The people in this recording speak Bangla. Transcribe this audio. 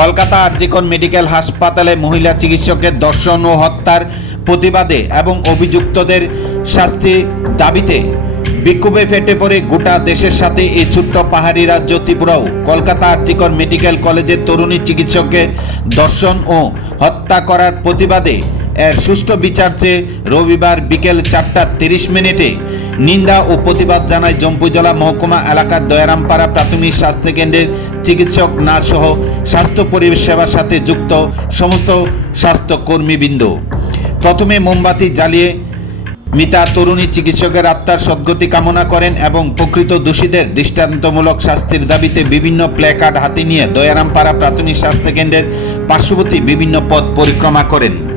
কলকাতা আরজিকন মেডিকেল হাসপাতালে মহিলা চিকিৎসকের দর্শন ও হত্যার প্রতিবাদে এবং অভিযুক্তদের শাস্তি দাবিতে বিক্ষোভে ফেটে পড়ে গোটা দেশের সাথে এই ছোট্ট পাহাড়ি রাজ্য ত্রিপুরাও। কলকাতা আরজিকর মেডিকেল কলেজের তরুণী চিকিৎসককে দর্শন ও হত্যা করার প্রতিবাদে এর সুষ্ঠু বিচার চেয়ে রবিবার বিকেল চারটা তিরিশ মিনিটে নিন্দা ও প্রতিবাদ জানায় জম্পুজলা মহকুমা এলাকার দয়ারামপাড়া প্রাথমিক স্বাস্থ্যকেন্দ্রের চিকিৎসক না সহ স্বাস্থ্য পরিষেবার সাথে যুক্ত সমস্ত স্বাস্থ্যকর্মীবৃন্দ। প্রথমে মোমবাতি জ্বালিয়ে মিতা তরুণী চিকিৎসকের আত্মার সদ্গতি কামনা করেন এবং প্রকৃত দোষীদের দৃষ্টান্তমূলক শাস্তির দাবিতে বিভিন্ন প্ল্যাকার্ড হাতে নিয়ে দয়ারামপাড়া প্রাথমিক স্বাস্থ্যকেন্দ্রের পার্শ্ববর্তী বিভিন্ন পথ পরিক্রমা করেন।